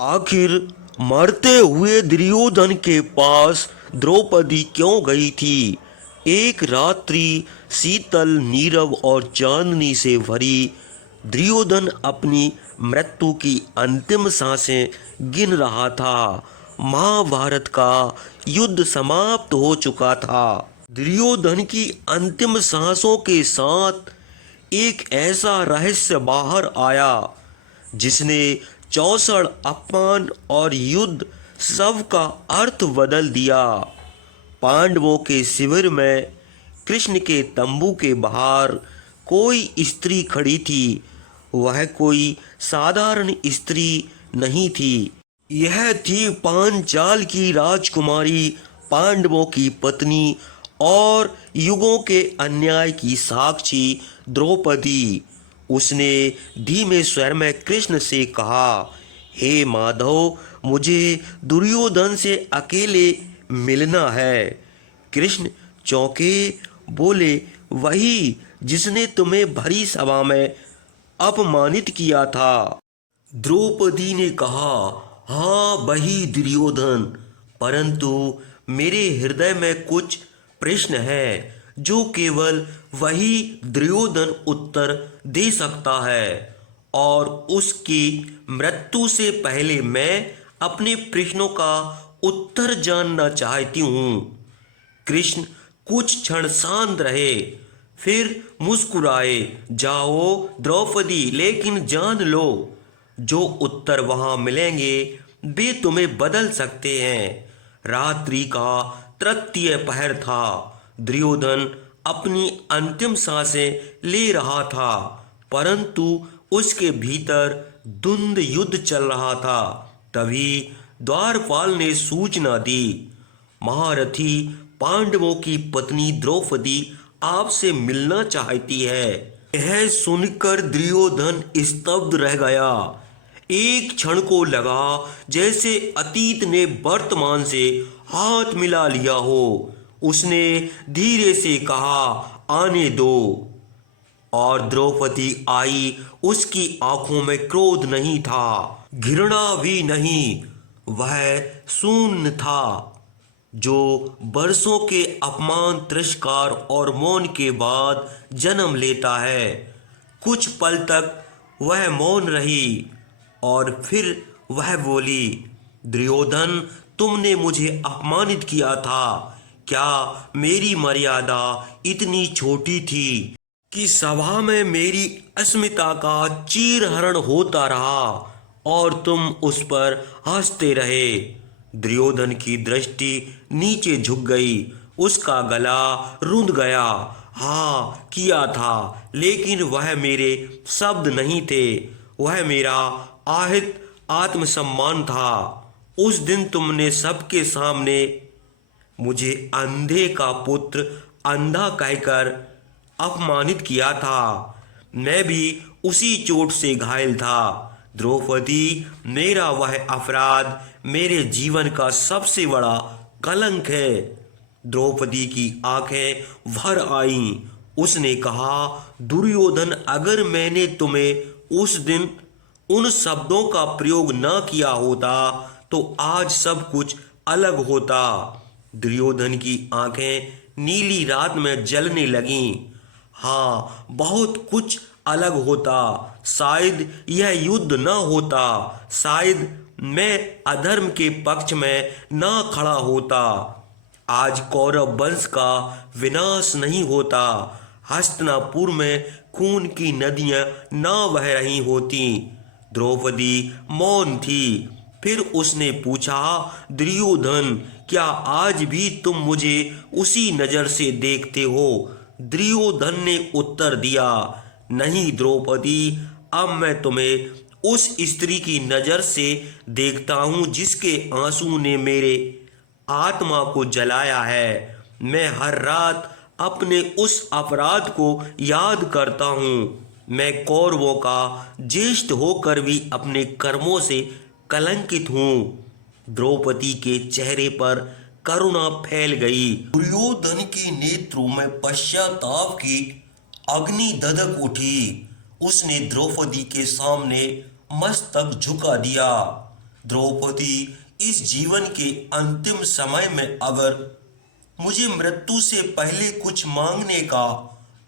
आखिर मरते हुए दुर्योधन के पास द्रौपदी क्यों गई थी? एक रात्रि शीतल, नीरव और चांदनी से भरी। दुर्योधन अपनी मृत्यु की अंतिम सांसें गिन रहा था। महाभारत का युद्ध समाप्त हो चुका था। दुर्योधन की अंतिम सांसों के साथ एक ऐसा रहस्य बाहर आया जिसने चौसड़, अपमान और युद्ध सब का अर्थ बदल दिया। पांडवों के शिविर में कृष्ण के तंबू के बाहर कोई स्त्री खड़ी थी। वह कोई साधारण स्त्री नहीं थी। यह थी पांचाल की राजकुमारी, पांडवों की पत्नी और युगों के अन्याय की साक्षी द्रौपदी। उसने धीमे स्वर में कृष्ण से कहा, हे माधव, मुझे दुर्योधन से अकेले मिलना है। कृष्ण चौंके, बोले, वही जिसने तुम्हें भरी सभा में अपमानित किया था। द्रौपदी ने कहा, हाँ, वही दुर्योधन। परंतु मेरे हृदय में कुछ प्रश्न है जो केवल वही दुर्योधन उत्तर दे सकता है, और उसकी मृत्यु से पहले मैं अपने प्रश्नों का उत्तर जानना चाहती हूँ। कृष्ण कुछ क्षण शांत रहे, फिर मुस्कुराए। जाओ द्रौपदी, लेकिन जान लो, जो उत्तर वहां मिलेंगे वे तुम्हें बदल सकते हैं। रात्रि का तृतीय पहर था। दुर्योधन अपनी अंतिम सांसें ले रहा था, परंतु उसके भीतर द्वंद युद्ध चल रहा था। तभी द्वारपाल ने सूचना दी, महारथी, पांडवों की पत्नी द्रौपदी आपसे मिलना चाहती है। यह सुनकर दुर्योधन स्तब्ध रह गया। एक क्षण को लगा जैसे अतीत ने वर्तमान से हाथ मिला लिया हो। उसने धीरे से कहा, आने दो। और द्रौपदी आई। उसकी आंखों में क्रोध नहीं था, घृणा भी नहीं। वह शून्य था जो बरसों के अपमान, तिरस्कार और मौन के बाद जन्म लेता है। कुछ पल तक वह मौन रही और फिर वह बोली, दुर्योधन, तुमने मुझे अपमानित किया था। क्या मेरी मर्यादा इतनी छोटी थी कि सभा में मेरी अस्मिता का चीरहरण होता रहा और तुम उस पर हंसते रहे? दुर्योधन की दृष्टि नीचे झुक गई। उसका गला रुंध गया। हाँ, किया था, लेकिन वह मेरे शब्द नहीं थे, वह मेरा आहित आत्मसम्मान था। उस दिन तुमने सबके सामने मुझे अंधे का पुत्र अंधा कहकर अपमानित किया था। मैं भी उसी चोट से घायल था। द्रौपदी, मेरा वह अपराध मेरे जीवन का सबसे बड़ा कलंक है। द्रौपदी की आंखें भर आईं। उसने कहा, दुर्योधन, अगर मैंने तुम्हें उस दिन उन शब्दों का प्रयोग न किया होता तो आज सब कुछ अलग होता। दुर्योधन की आंखें नीली रात में जलने लगीं। हाँ, बहुत कुछ अलग होता। शायद यह युद्ध न होता, शायद मैं अधर्म के पक्ष में ना खड़ा होता। आज कौरव वंश का विनाश नहीं होता, हस्तिनापुर में खून की नदियां ना बह रही होती। द्रौपदी मौन थी। फिर उसने पूछा, दुर्योधन, क्या आज भी तुम मुझे उसी नजर से देखते हो? दुर्योधन ने उत्तर दिया, नहीं द्रौपदी, अब मैं तुम्हें उस स्त्री की नजर से देखता हूं जिसके आंसू ने मेरे आत्मा को जलाया है। मैं हर रात अपने उस अपराध को याद करता हूँ। मैं कौरवों का ज्येष्ठ होकर भी अपने कर्मों से कलंकित हूँ। द्रौपदी के चेहरे पर करुणा फैल गई। दुर्योधन के नेत्रों में पश्चाताप की अग्नि दधक उठी। उसने द्रौपदी के सामने मस्तक झुका दिया। द्रौपदी, इस जीवन के अंतिम समय में अगर मुझे मृत्यु से पहले कुछ मांगने का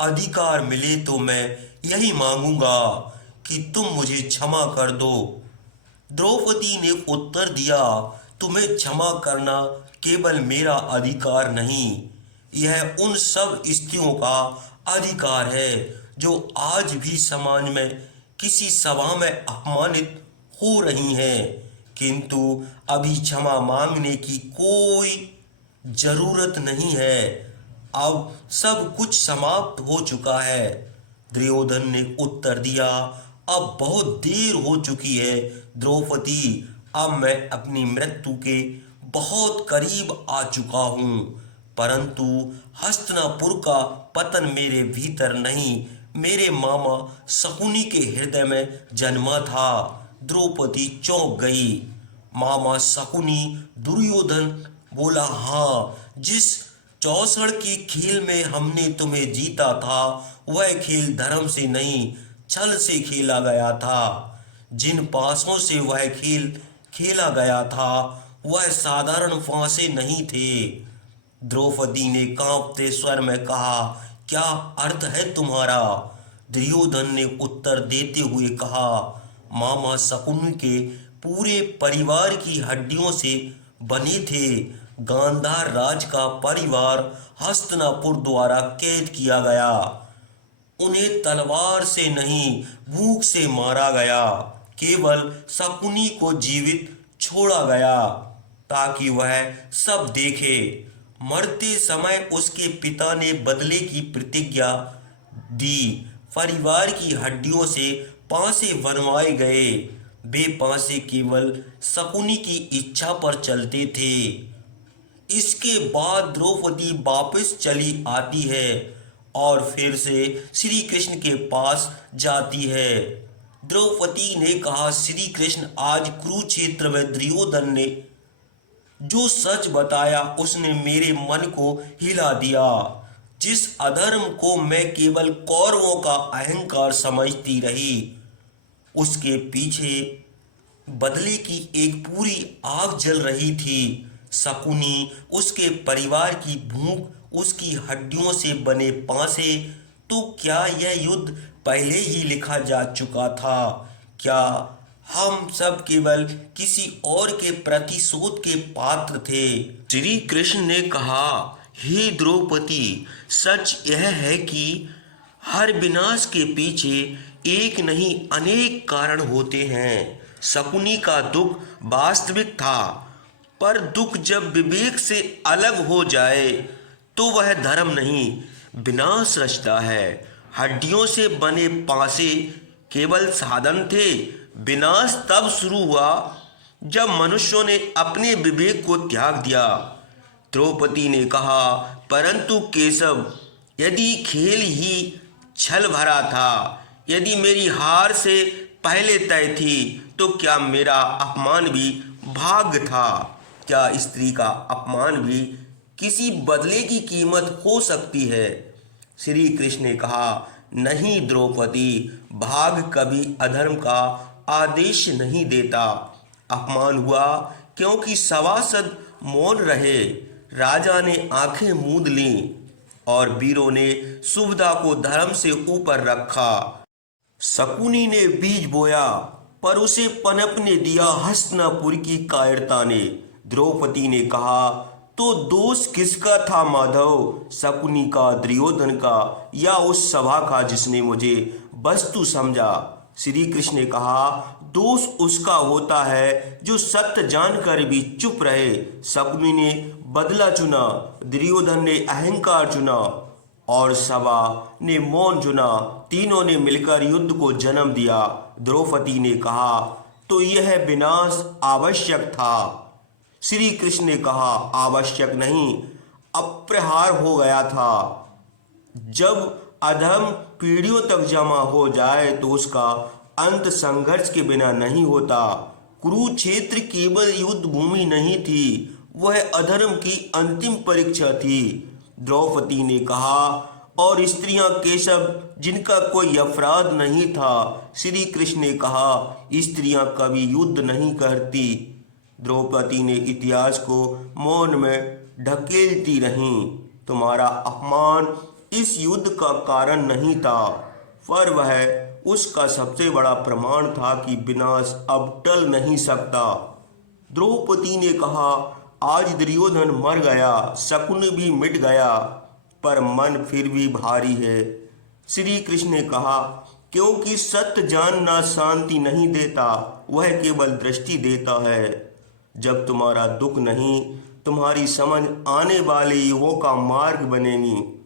अधिकार मिले तो मैं यही मांगूंगा कि तुम मुझे क्षमा कर दो। द्रौपदी ने उत्तर दिया, तुम्हें क्षमा करना केवल मेरा अधिकार नहीं, यह उन सब स्त्रियों का अधिकार है जो आज भी समाज में किसी सभा में अपमानित हो रही हैं, किंतु अभी क्षमा मांगने की कोई जरूरत नहीं है। अब सब कुछ समाप्त हो चुका है। दुर्योधन ने उत्तर दिया, अब बहुत देर हो चुकी है द्रौपदी, अब मैं अपनी मृत्यु के बहुत करीब आ चुका हूँ, परंतु हस्तिनापुर का पतन मेरे भीतर नहीं, मेरे मामा शकुनी के हृदय में जन्मा था। द्रौपदी चौंक गई। मामा शकुनी? दुर्योधन बोला, हाँ, जिस चौसड़ के खेल में हमने तुम्हें जीता था वह खेल धर्म से नहीं छल से खेला गया था। जिन पासों से वह खेल खेला गया था वह साधारण फांसे नहीं थे। द्रौपदी ने कांपते स्वर में कहा, क्या अर्थ है तुम्हारा? दुर्योधन ने उत्तर देते हुए कहा, मामा शकुनी के पूरे परिवार की हड्डियों से बने थे। गांधार राज का परिवार हस्तिनापुर द्वारा कैद किया गया। उन्हें तलवार से नहीं, भूख से मारा गया। केवल शकुनी को जीवित छोड़ा गया ताकि वह सब देखे। मरते समय उसके पिता ने बदले की प्रतिज्ञा दी। परिवार की हड्डियों से पांसे बनवाए गए। वे पांसे केवल शकुनी की इच्छा पर चलते थे। इसके बाद द्रौपदी वापस चली आती है और फिर से श्री कृष्ण के पास जाती है। द्रौपदी ने कहा, श्री कृष्ण, आज कुरुक्षेत्र में दुर्योधन ने जो सच बताया उसने मेरे मन को हिला दिया। जिस अधर्म को मैं केवल कौरवों का अहंकार समझती रही, उसके पीछे बदले की एक पूरी आग जल रही थी। शकुनी, उसके परिवार की भूख, उसकी हड्डियों से बने पांसे। तो क्या यह युद्ध पहले ही लिखा जा चुका था? क्या हम सब केवल किसी और के प्रतिशोध के पात्र थे? श्री कृष्ण ने कहा, हे द्रौपदी, सच यह है कि हर विनाश के पीछे एक नहीं अनेक कारण होते हैं। शकुनी का दुख वास्तविक था, पर दुख जब विवेक से अलग हो जाए तो वह धर्म नहीं, विनाश रचता है। हड्डियों से बने पांसे केवल साधन थे। विनाश तब शुरू हुआ जब मनुष्यों ने अपने विवेक को त्याग दिया। द्रौपदी ने कहा, परंतु केशव, यदि खेल ही छल भरा था, यदि मेरी हार से पहले तय थी, तो क्या मेरा अपमान भी भाग्य था? क्या स्त्री का अपमान भी किसी बदले की कीमत हो सकती है? श्री कृष्ण ने कहा, नहीं द्रौपदी, भाग्य कभी अधर्म का आदेश नहीं देता। अपमान हुआ क्योंकि सभासद मौन रहे। राजा ने आंखें मूंद लीं और वीरों ने सुविधा को धर्म से ऊपर रखा। शकुनी ने बीज बोया पर उसे पनपने दिया हस्तिनापुर की कायरता ने। द्रौपदी ने कहा, तो दोष किसका था माधव? शकुनी का, दुर्योधन का, या उस सभा का जिसने मुझे वस्तु समझा? श्री कृष्ण ने कहा, दोष उसका होता है जो सत्य जानकर भी चुप रहे। शकुनी ने बदला चुना, दुर्योधन ने अहंकार चुना और सभा ने मौन चुना। तीनों ने मिलकर युद्ध को जन्म दिया। द्रौपदी ने कहा, तो यह विनाश आवश्यक था? श्री कृष्ण ने कहा, आवश्यक नहीं, अप्रहार हो गया था। जब अधर्म पीढ़ियों तक जमा हो जाए तो उसका अंत संघर्ष के बिना नहीं होता। कुरुक्षेत्र केवल युद्ध भूमि नहीं थी, वह अधर्म की अंतिम परीक्षा थी। द्रौपदी ने कहा, और स्त्रियां केशव जिनका कोई अपराध नहीं था। श्री कृष्ण ने कहा, स्त्रियां कभी युद्ध नहीं करती। द्रौपदी ने इतिहास को मौन में ढकेलती रहीं। तुम्हारा अपमान इस युद्ध का कारण नहीं था, पर वह उसका सबसे बड़ा प्रमाण था कि विनाश अब टल नहीं सकता। द्रौपदी ने कहा, आज दुर्योधन मर गया, शकुन भी मिट गया, पर मन फिर भी भारी है। श्री कृष्ण ने कहा, क्योंकि सत्य जानना शांति नहीं देता, वह केवल दृष्टि देता है। जब तुम्हारा दुख नहीं, तुम्हारी समझ आने वाले युगों का मार्ग बनेगी।